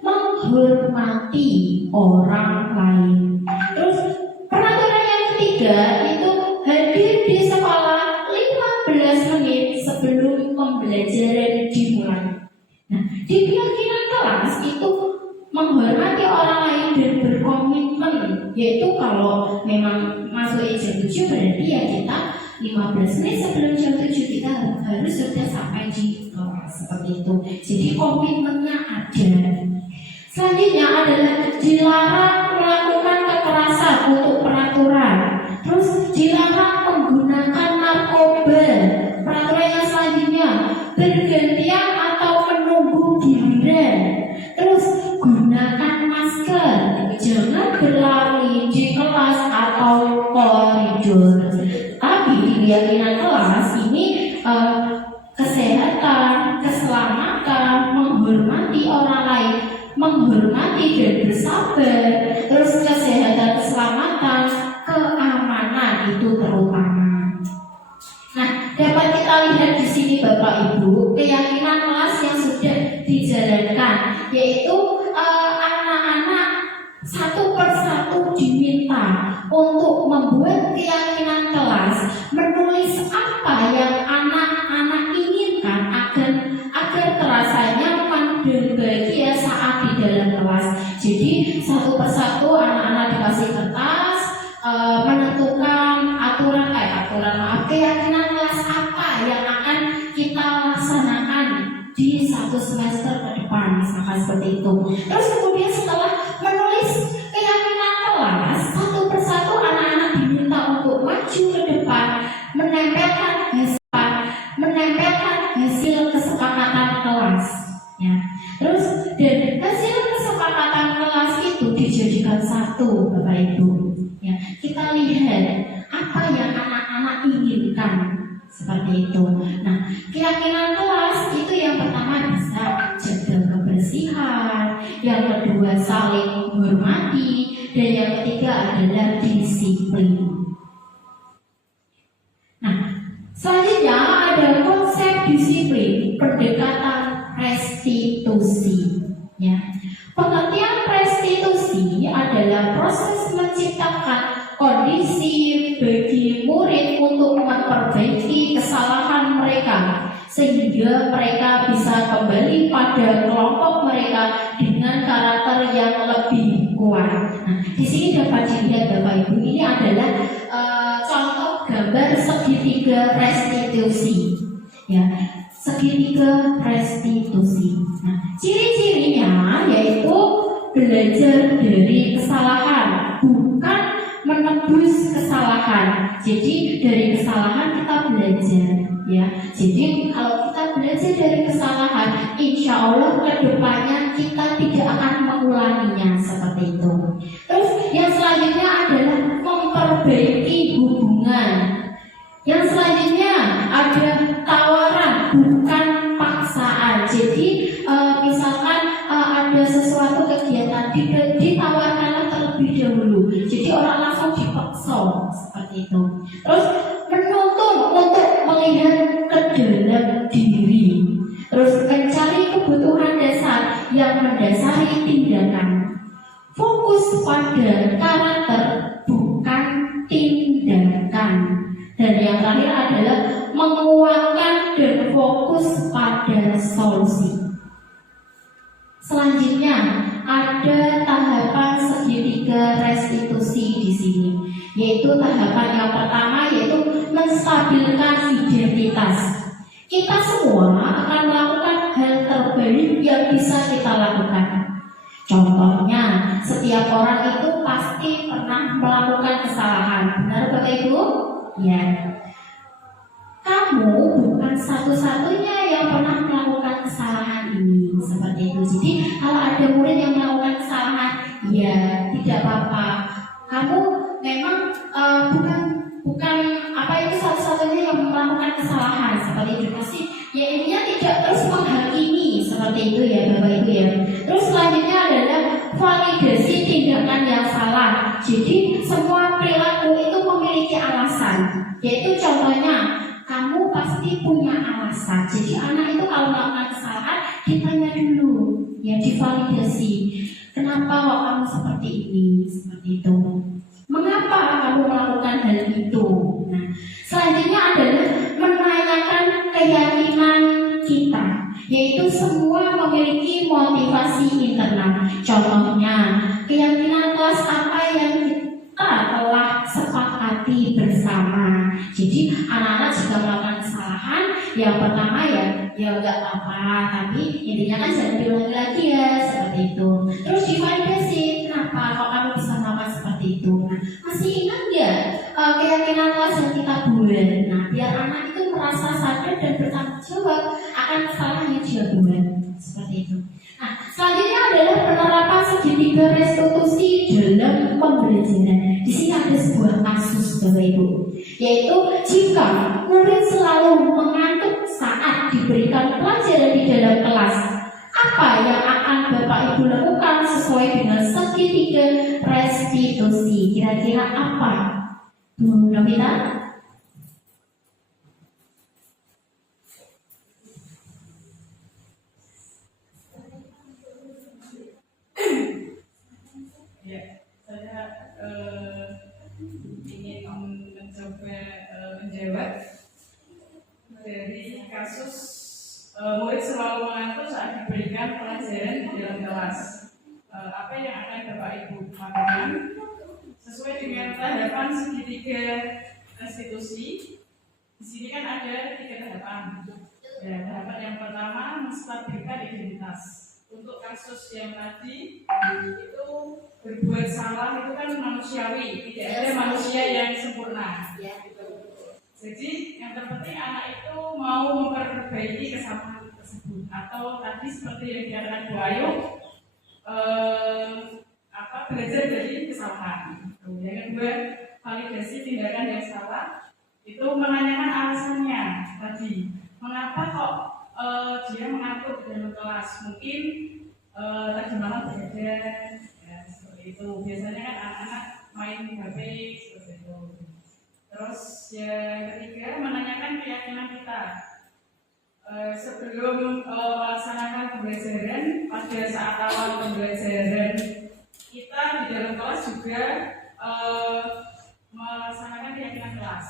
menghormati orang lain. Terus peraturan yang ketiga itu hadir di sekolah 15 menit sebelum pembelajaran dimulai. Nah, di keyakinan kelas itu menghormati orang lain dan berkomitmen, yaitu kalau memang masuk jam 7 berarti ya kita 15 menit sebelum jam 7 kita harus sudah sampai di kelas, seperti itu. Jadi komitmennya ada. Selanjutnya adalah dilarang melakukan kekerasan untuk peraturan. Terus dilarang menggunakan narkoba. Peraturan yang selanjutnya bergantian atau menunggu giliran. Terus gunakan masker. Jangan berlari di kelas atau koridor. Tapi di keyakinan kelas ini kesehatan, keselamatan, menghormati orang lain, menghormati dan bersabar, terus kesehatan, keselamatan, keamanan itu terutama. Nah, dapat kita lihat di sini Bapak Ibu, keyakinan kelas yang sudah dijalankan, yaitu anak-anak satu persatu diminta untuk membuat keyakinan kelas, menulis apa yang anak-anak inginkan agar terasa nyaman dan bahagia saat di dalam kelas. Jadi satu persatu anak-anak dikasih kertas, menentukan keyakinan kelas apa yang akan kita laksanakan di satu semester ke depan, misalkan seperti itu. Terus kemudian setelah menulis keyakinan kelas, satu persatu anak-anak diminta untuk maju ke depan, menempelkan hasil kesepakatan kelas. Ya. Terus dan hasil kesepakatan kelas itu dijadikan satu, Bapak Ibu. Ya, kita lihat apa yang anak-anak inginkan, seperti itu. Nah, keyakinan kelas itu yang pertama bisa jaga kebersihan, yang kedua saling menghormati, dan yang ketiga adalah disiplin. Nah, selanjutnya ada konsep disiplin, pendekatan restitusi. Ya, pengertian restitusi adalah proses menciptakan kondisi bagi murid untuk memperbaiki kesalahan mereka sehingga mereka bisa kembali pada kelompok mereka dengan karakter yang lebih kuat. Nah, di sini dapat dilihat Bapak Ibu, ini adalah contoh gambar segitiga restitusi. Ya, segitiga restitusi. Nah, ciri-cirinya yaitu belajar dari kesalahan, bukan menebus kesalahan. Jadi dari kesalahan kita belajar, ya. Jadi kalau kita belajar dari kesalahan, insya Allah kedepannya kita tidak akan mengulanginya seperti itu. Terus yang selanjutnya adalah memperbaiki hubungan. Yang selanjutnya ada tawaran, bukan paksaan. Jadi misalkan ada sesuatu kegiatan ditawarkan terlebih dahulu. Jadi orang langsung dipaksa seperti itu. Terus menuntut untuk melihat ke dalam diri. Terus mencari kebutuhan dasar yang mendasari tindakan. Fokus pada karakter, bukan tindakan. Dan yang terakhir adalah menguatkan dan fokus pada solusi. Selanjutnya ada tahapan segitiga restitusi di sini, yaitu tahapan yang pertama yaitu menstabilkan identitas. Kita semua akan melakukan hal terbaik yang bisa kita lakukan. Contohnya, setiap orang itu pasti pernah melakukan kesalahan. Benar Bapak Ibu? Ya. Kamu bukan satu-satunya yang pernah melakukan kesalahan ini. Seperti itu. Jadi kalau ada murid yang melakukan kesalahan, ya tidak apa-apa. Kamu memang bukan apa itu satu-satunya yang melakukan kesalahan. Seperti itu pasti. Ya intinya tidak terus menghakimi seperti itu ya Bapak Ibu ya. Terus selanjutnya adalah validasi tindakan yang salah. Jadi semua perilaku itu memiliki alasan. Yaitu contohnya kamu pasti punya alasan. Jadi anak itu kalau melakukan kesalahan ditanya dulu, ya divalidasi. Kenapa kok kamu seperti ini? Seperti itu. Mengapa kamu melakukan hal itu? Nah, selanjutnya adalah menanyakan keyakinan kita, yaitu semua memiliki motivasi internal. Contohnya, keyakinan kelas apa yang kita telah sepakati bersama. Jadi anak-anak jika melakukan kesalahan, yang pertama ya nggak apa-apa, tapi intinya kan jangan diulangi lagi ya seperti itu. Terus divalidasi, kenapa kok kamu bisa melakukan seperti itu? Nah, masih ingat nggak keyakinan kelas yang kita buat? Nah, biar anak itu merasa sadar dan bertanggung jawab akan kesalahan yang dia buat seperti itu. Nah, selanjutnya adalah penerapan segitiga restitusi dalam pembelajaran. Di sini ada sebuah kasus Bapak Ibu, yaitu jika murid selalu mengantuk saat diberikan pelajaran di dalam kelas, apa yang akan Bapak Ibu lakukan sesuai dengan segitiga restitusi? Kira-kira apa? Bu Novita? Ingin mencoba menjawab dari kasus murid selalu mengantuk saat diberikan pelajaran di dalam kelas. Apa yang akan Bapak Ibu lakukan sesuai dengan tahapan segitiga restitusi? Di sini kan ada 3 tahapan. Ya, tahapan yang pertama menstabilkan identitas. Untuk kasus yang tadi itu berbuat salah itu kan manusiawi, tidak ada manusia yang sempurna. Jadi yang terpenting anak itu mau memperbaiki kesalahan tersebut, atau tadi seperti yang dikatakan Bu Ayu, belajar dari kesalahan. Yang kedua, validasi tindakan yang salah, itu menanyakan alasannya tadi. Mengapa kok dia mengantuk di dalam kelas? Mungkin tadi malam begadang, ya, seperti itu. Biasanya kan anak-anak main di HP seperti itu. Terus yang ketiga, menanyakan keyakinan kita. Sebelum melaksanakan pembelajaran, pada saat awal pembelajaran kita di dalam kelas juga melaksanakan keyakinan kelas.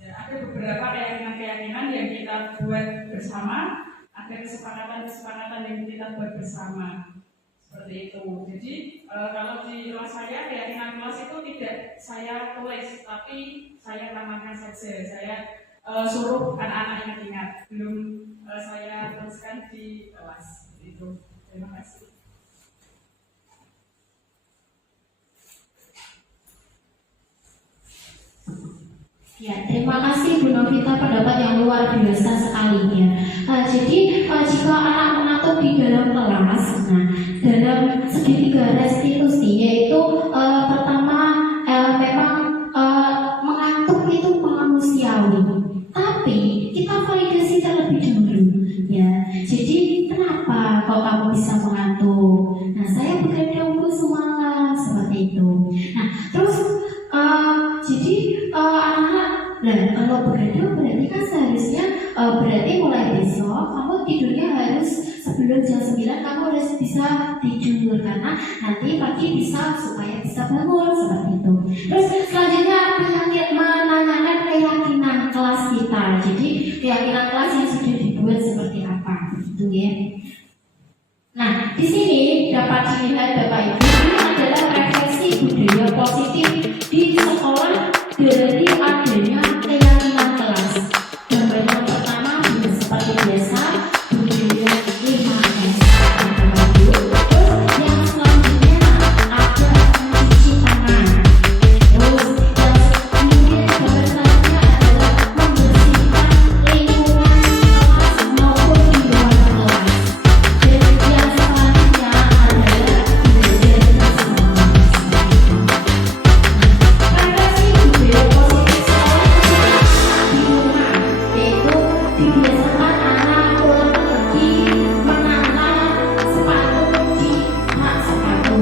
Ya, ada beberapa keyakinan-keyakinan yang kita buat bersama, ada kesepakatan-kesepakatan yang kita buat bersama. seperti itu. Jadi kalau di kelas saya keyakinan kelas itu tidak saya tulis, tapi saya tambahkan saja. Saya suruh anak-anak ingat, belum saya tuliskan di kelas. Itu. Terima kasih. Ya, terima kasih Bu Novita, pendapat yang luar biasa sekali ya. Jadi jika anak mengantuk di dalam kelas, dalam segitiga restitusi yaitu pertama memang mengantuk itu manusiawi, tapi kita validasi terlebih dahulu ya. Jadi kenapa kok kamu bisa mengantuk? Nah, saya begadang Bu semalam seperti itu. Nah, terus jadi anak-anak, nah kalau begadang berarti kan seharusnya berarti mulai besok kamu tidurnya harus sebelum jam 9 kamu harus bisa tidur karena nanti pagi bisa supaya bisa bangun seperti itu. Terus selanjutnya menanyakan keyakinan kelas kita. Jadi keyakinan kelas yang sudah dibuat seperti apa, gitu ya. Nah, di sini dapat dilihat Bapak Ibu, ini adalah refleksi budaya positif di sekolah dari adanya keyakinan kelas. Gambar yang pertama seperti biasa budaya 5S. Terus yang selanjutnya ada mencuci tangan. Terus yang kemudian gambar selanjutnya adalah membersihkan lingkungan kelas maupun di luar kelas. Dan yang selanjutnya adalah belajar bersama. Refleksi budaya positif sekolah di rumah, yaitu dibiasakan anak pulang pergi menanam sepatu di rak sepatu.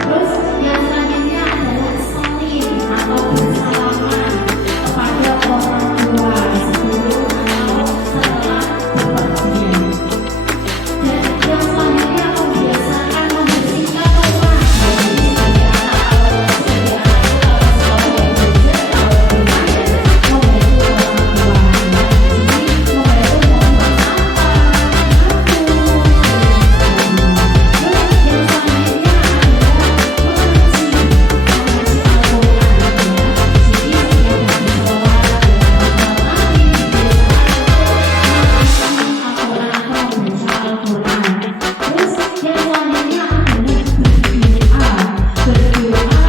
Terus yang selanjutnya adalah salim atau bersalaman kepada orang tua sebelum atau setelah bepergian. Dan yang selanjutnya membiasakan membersihkan rumah. Jadi sebagai anak sekolah yang belajar kalau di rumah ya membantu orang tua. Jadi membantu membuang sampah, menyapu, terus yang selanjutnya adalah mengaji Al-Quran ya. Jadi setiap habis sholat Al-Quran atau membaca Al-Quran. Terus yang selanjutnya adalah berdoa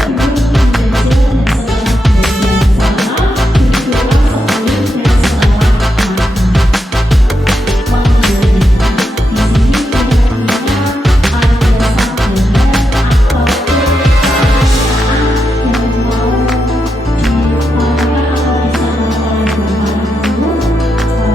sebelum belajar dan setelah belajar, sama berdoa sebelum dan setelah makan. Menghindari di sini kira-kira ada sabda atau pertanyaan yang mau ditanyakan atau disampaikan oleh Bapak Ibu. Sabda kira-kira.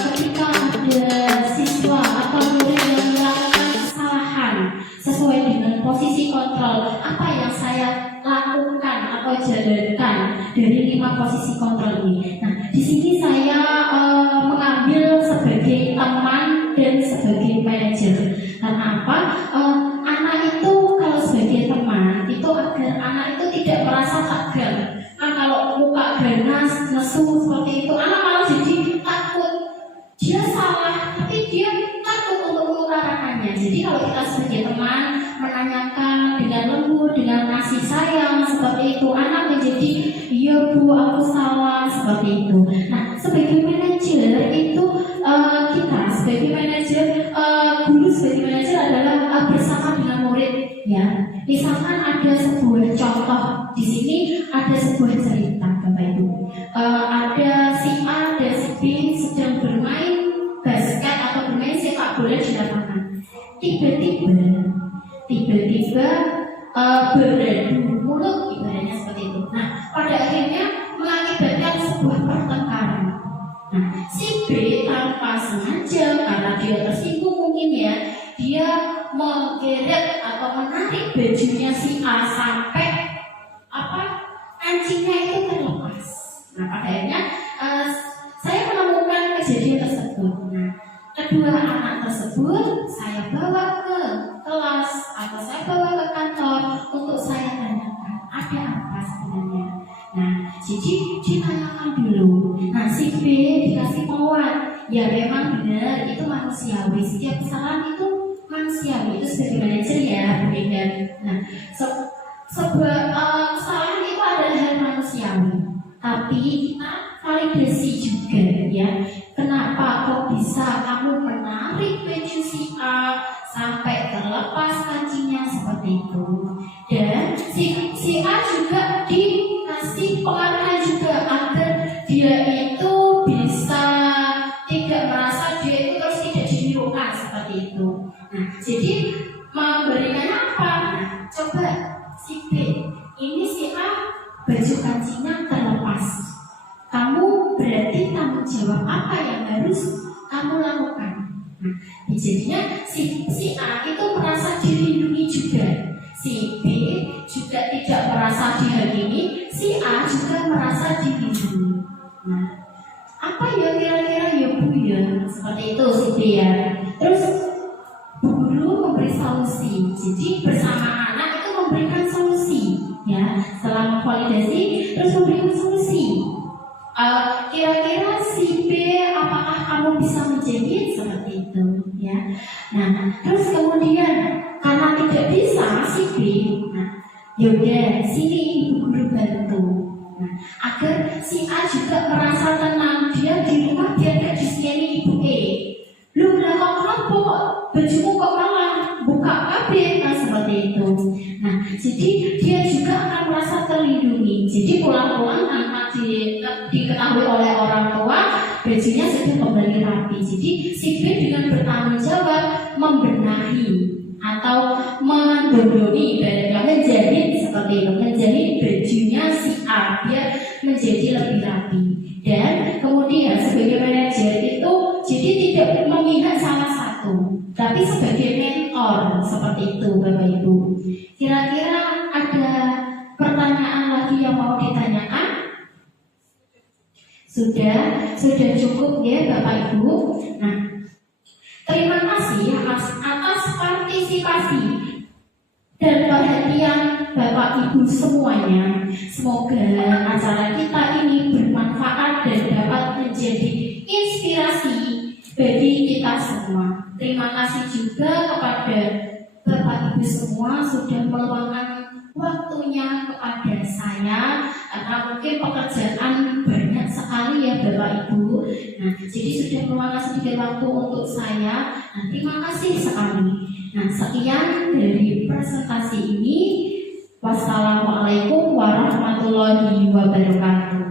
Ketika ada siswa atau murid yang melakukan kesalahan sesuai dengan posisi kontrol, apa yang saya lakukan atau jalankan dari 5 posisi kontrol ini. Nah, di sini saya mengambil sebagai teman dan sebagai manajer. Karena apa? Anak itu kalau sebagai teman itu agar anak itu tidak merasa gagal. Nah, kalau muka ganas, nesu seperti itu, anak malah jadi takut. Dia salah, tapi dia takut untuk mengutarakannya. Jadi kalau kita sebagai teman menanyakan dengan lembut, dengan kasih sayang seperti itu, anak menjadi iya Bu, aku salah seperti itu. Nah, sebagai manajer itu kita sebagai manajer, guru sebagai manajer adalah bersama dengan murid, ya. Misalkan ada sebuah contoh di sini, ada sebuah cerita, Bapak Ibu. Ada si A dan si B sedang bermain basket atau bermain sepak bola di lapangan. Tiba-tiba beradu mulut, ibaratnya seperti itu. Nah, pada akhirnya mengakibatkan sebuah pertengkaran. Nah, si B tanpa sengaja karena dia tersinggung mungkin ya, dia menggeret atau menarik bajunya si A sampai kancingnya itu terlepas. Nah, pada akhirnya saya menemukan kejadian tersebut. Nah, kedua anak tersebut saya bawa ke kelas atau saya bawa ke kantor untuk saya tanyakan ada apa sebenarnya. Nah, jadi ditanyakan dulu. Nah, si B dikasih penguat. Ya memang benar, itu manusiawi. Setiap kesalahan itu manusiawi. Itu sebagai manajer ya, berbeda. Nah, sebuah kesalahan itu adalah hal manusiawi. Tapi kita validasi juga ya. Kenapa kok bisa kamu menarik baju si A sampai terlepas kancingnya seperti itu? Dan si A juga dikasih pengarahan juga agar dia itu bisa tidak merasa dia itu terus tidak dihiraukan seperti itu. Nah, jadi memberikannya apa? Nah, coba si B, ini si A baju kancingnya terlepas. Kamu berarti tanggung jawab apa yang harus kamu lakukan? Nah, jadinya si A itu merasa dilindungi juga. Si B juga tidak merasa dihakimi, si A juga merasa dilindungi. Nah, apa ya kira-kira ya Bu ya? Seperti itu si B ya. Terus guru memberi solusi. Jadi bersama anak itu memberikan solusi ya. Setelah validasi terus memberikan solusi. Kira-kira si B apakah kamu bisa menjahit seperti itu ya. Nah, terus kemudian karena tidak bisa si B, nah yaudah sini ibu guru bantu. Nah, agar si A juga merasa tenang, dia di rumah dia tidak disini ibu E. Lu udah kok kenapa bajumu kok malah buka kabin, nah seperti itu. Nah, jadi dia juga akan merasa terlindungi. Jadi pulang-pulang tanpa diketahui oleh orang tua, bajunya sudah kembali rapi. Jadi si B dengan bertanggung jawab membenahi atau mendodoni, menjahit seperti itu, menjahit bajunya si A biar menjadi lebih rapi. Dan kemudian sebagai manajer itu jadi tidak memihak salah satu, tapi sebagai mentor seperti itu, Bapak Ibu. Kira-kira ada pertanyaan lagi yang mau ditanyakan? Sudah cukup ya Bapak Ibu. Nah, terima kasih atas partisipasi dan perhatian Bapak Ibu semuanya. Semoga acara kita ini bermanfaat dan dapat menjadi inspirasi bagi kita semua. Terima kasih juga kepada Bapak Ibu semua sudah meluangkan waktunya kepada saya, karena mungkin pekerjaan banyak sekali ya Bapak Ibu. Nah, jadi sudah meluangkan sedikit waktu untuk saya. Nah, terima kasih sekali. Nah, sekian dari presentasi ini. Wassalamualaikum warahmatullahi wabarakatuh.